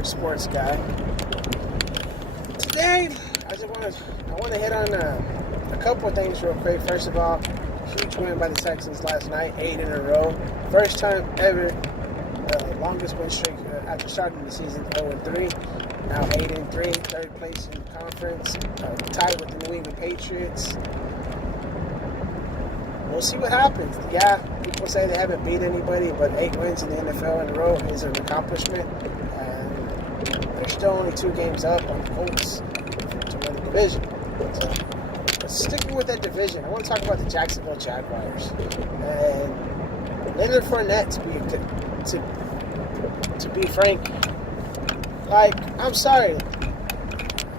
Leonard, sports guy. Today, I want to hit on a couple of things real quick. First of all, huge win by the Texans last night, 8 in a row. First time ever, longest win streak after starting the season, 0-3. Now 8-3, third place in the conference, tied with the New England Patriots. We'll see what happens. Yeah, people say they haven't beat anybody, but 8 wins in the NFL in a row is an accomplishment. And they're still only 2 games up on the Colts to win the division. So, but sticking with that division, I want to talk about the Jacksonville Jaguars. And Leonard Fournette, to be frank, I'm sorry.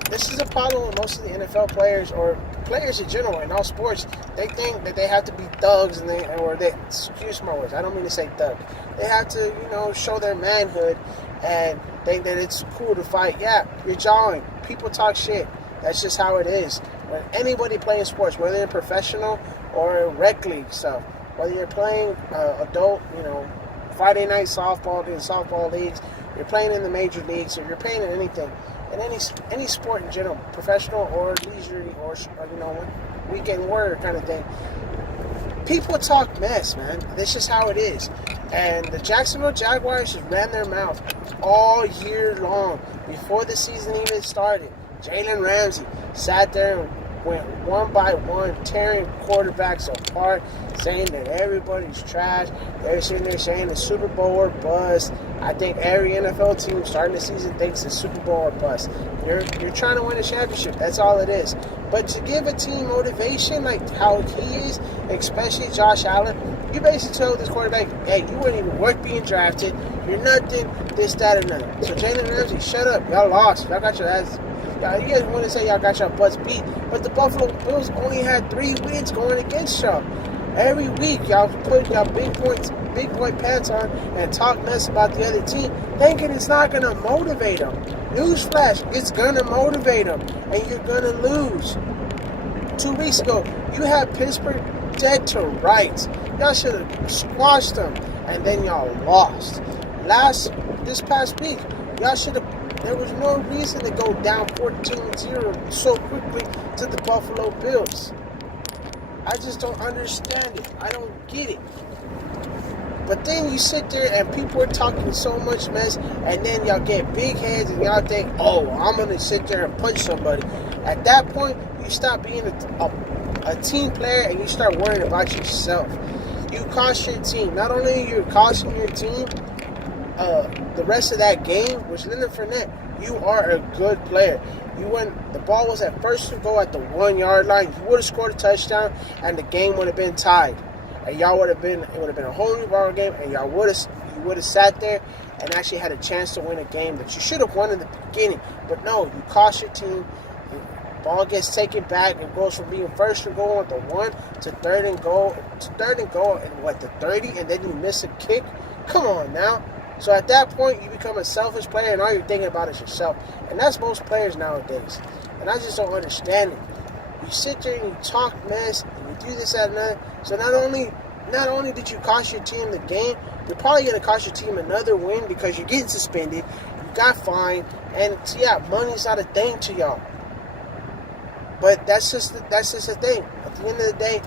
This is a problem with most of the NFL players, or players in general, in all sports. They think that they have to be thugs, excuse my words, I don't mean to say thug. They have to, show their manhood and think that it's cool to fight. Yeah, you're jawing. People talk shit. That's just how it is. When anybody playing sports, whether they're professional or rec league stuff, whether you're playing adult, Friday night softball in softball leagues, you're playing in the major leagues, or you're playing in anything, in any sport in general, professional or leisurely or weekend warrior kind of thing. People talk mess, man. That's just how it is. And the Jacksonville Jaguars just ran their mouth all year long before the season even started. Jalen Ramsey sat there and went one by one, tearing quarterbacks apart, saying that everybody's trash. They're sitting there saying the Super Bowl or bust. I think every NFL team starting the season thinks it's Super Bowl or bust. You're trying to win a championship. That's all it is. But to give a team motivation like how he is, especially Josh Allen, you basically told this quarterback, hey, you weren't even worth being drafted. You're nothing, this, that, and that. So Jalen Ramsey, shut up. Y'all lost. Y'all got your ass. You guys want to say y'all got your butts beat, but the Buffalo Bills only had 3 wins going against y'all. Every week, y'all put y'all big boy pants on and talk mess about the other team, thinking it's not going to motivate them. Newsflash, it's going to motivate them, and you're going to lose. 2 weeks ago, you had Pittsburgh dead to rights. Y'all should have squashed them, and then y'all lost. This past week, y'all should have. There was no reason to go down 14-0 so quickly to the Buffalo Bills. I just don't understand it. I don't get it. But then you sit there and people are talking so much mess, and then y'all get big heads and y'all think, oh, I'm going to sit there and punch somebody. At that point, you stop being a team player and you start worrying about yourself. You cost your team. Not only are you costing your team, the rest of that game, which Leonard Fournette, you are a good player. The ball was at first to go at the 1 yard line. You would have scored a touchdown, and the game would have been tied. And it would have been a whole new ball game, and you would have sat there and actually had a chance to win a game that you should have won in the beginning. But no, you cost your team. The ball gets taken back. It goes from being first and goal at the 1 to third and goal and the 30, and then you miss a kick. Come on now. So at that point, you become a selfish player, and all you're thinking about is yourself. And that's most players nowadays. And I just don't understand it. You sit there and you talk mess, and you do this, that, and that. So not only did you cost your team the game, you're probably going to cost your team another win because you're getting suspended, you got fined, and yeah, money's not a thing to y'all. But that's just the thing. At the end of the day,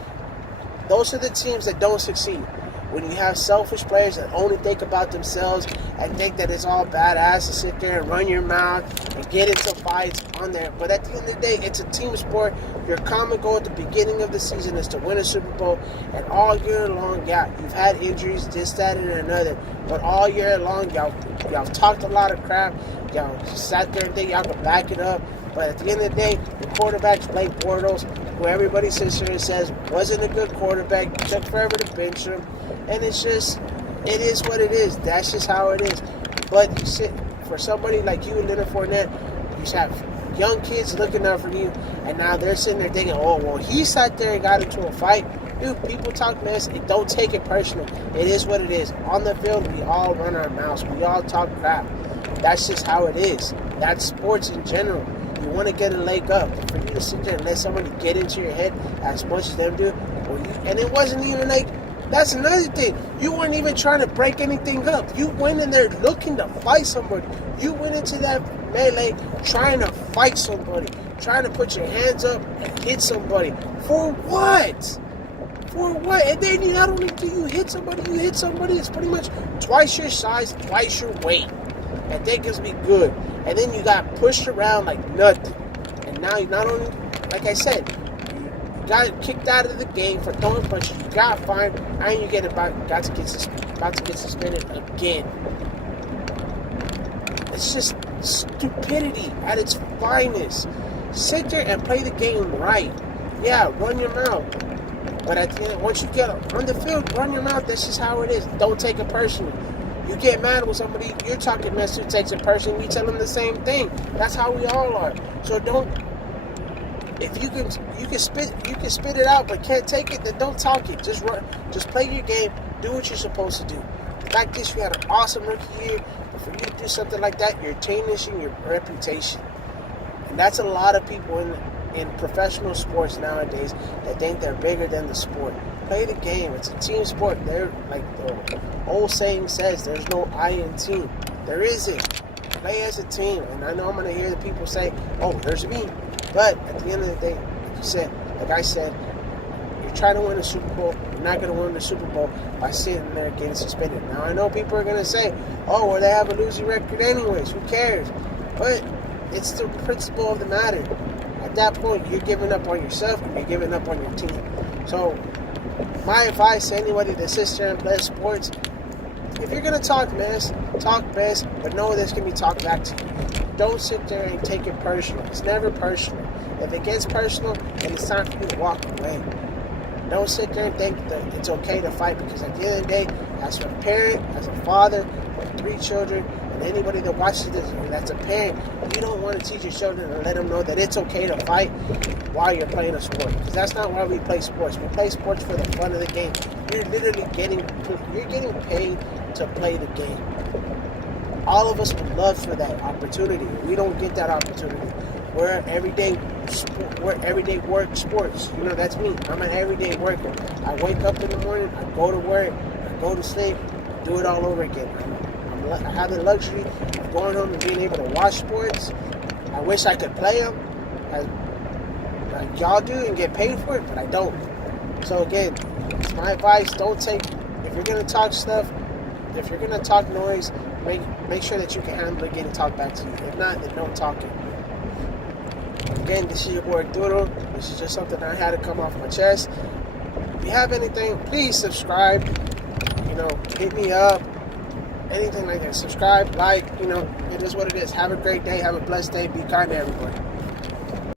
those are the teams that don't succeed. When you have selfish players that only think about themselves and think that it's all badass to sit there and run your mouth and get into fights on there. But at the end of the day, it's a team sport. Your common goal at the beginning of the season is to win a Super Bowl. And all year long, yeah, you've had injuries, this, that, and another. But all year long, y'all talked a lot of crap. Y'all sat there and think y'all could back it up. But at the end of the day, the quarterback's Blake Bortles, who everybody sits here and says wasn't a good quarterback, took forever to bench him. And it is what it is. That's just how it is. But you sit, for somebody like you and Leonard Fournette, you have young kids looking out for you, and now they're sitting there thinking, oh, well, he sat there and got into a fight. Dude, people talk mess. Don't take it personal. It is what it is. On the field, we all run our mouths. We all talk crap. That's just how it is. That's sports in general. You want to get a leg up. For you to sit there and let somebody get into your head as much as them do, and it wasn't even like That's another thing. You weren't even trying to break anything up. You went in there looking to fight somebody. You went into that melee trying to fight somebody, trying to put your hands up and hit somebody. For what? For what? And then not only do you hit somebody that's pretty much twice your size, twice your weight. And that gives me good. And then you got pushed around like nothing. And now you not only, like I said, you got kicked out of the game for throwing punches. You got fined, and you about to get suspended again. It's just stupidity at its finest. Sit there and play the game right. Yeah, run your mouth. But at the end, once you get on the field, run your mouth. That's just how it is. Don't take it personally. You get mad with somebody you're talking mess who takes it personally, you tell them the same thing. That's how we all are. So don't. If you can spit it out, but can't take it, then don't talk it. Just run. Just play your game. Do what you're supposed to do. Like this, you had an awesome rookie year, but for you to do something like that, you're tarnishing your reputation. And that's a lot of people in professional sports nowadays that think they're bigger than the sport. Play the game. It's a team sport. They're like the old saying says, there's no I in team. There isn't. Play as a team. And I know I'm going to hear the people say, oh, there's me. But at the end of the day, like I said, you're trying to win a Super Bowl. You're not going to win the Super Bowl by sitting there getting suspended. Now, I know people are going to say, oh, well, they have a losing record anyways. Who cares? But it's the principle of the matter. At that point, you're giving up on yourself and you're giving up on your team. So, my advice to anybody that sits there and plays sports, if you're going to talk mess, but know there's going to be talk back to you. Don't sit there and take it personal. It's never personal. If it gets personal, then it's time for you to walk away. Don't sit there and think that it's okay to fight, because at the end of the day, as a parent, as a father of 3 children, and anybody that watches this that's a parent, you don't want to teach your children and let them know that it's okay to fight while you're playing a sport. Because that's not why we play sports. We play sports for the fun of the game. You're literally getting paid to play the game. All of us would love for that opportunity. We don't get that opportunity. We're everyday work sports. You know, that's me. I'm an everyday worker. I wake up in the morning, I go to work, I go to sleep, do it all over again. I have the luxury of going home and being able to watch sports. I wish I could play them like y'all do and get paid for it, but I don't. So again, it's my advice. If you're going to talk stuff, if you're going to talk noise, make sure that you can handle it, get it talk back to you. If not, then don't talk it. Again, this is your boy Doodle. This is just something I had to come off my chest. If you have anything, please subscribe. Hit me up. Anything like that. Subscribe, like, it is what it is. Have a great day. Have a blessed day. Be kind to everybody.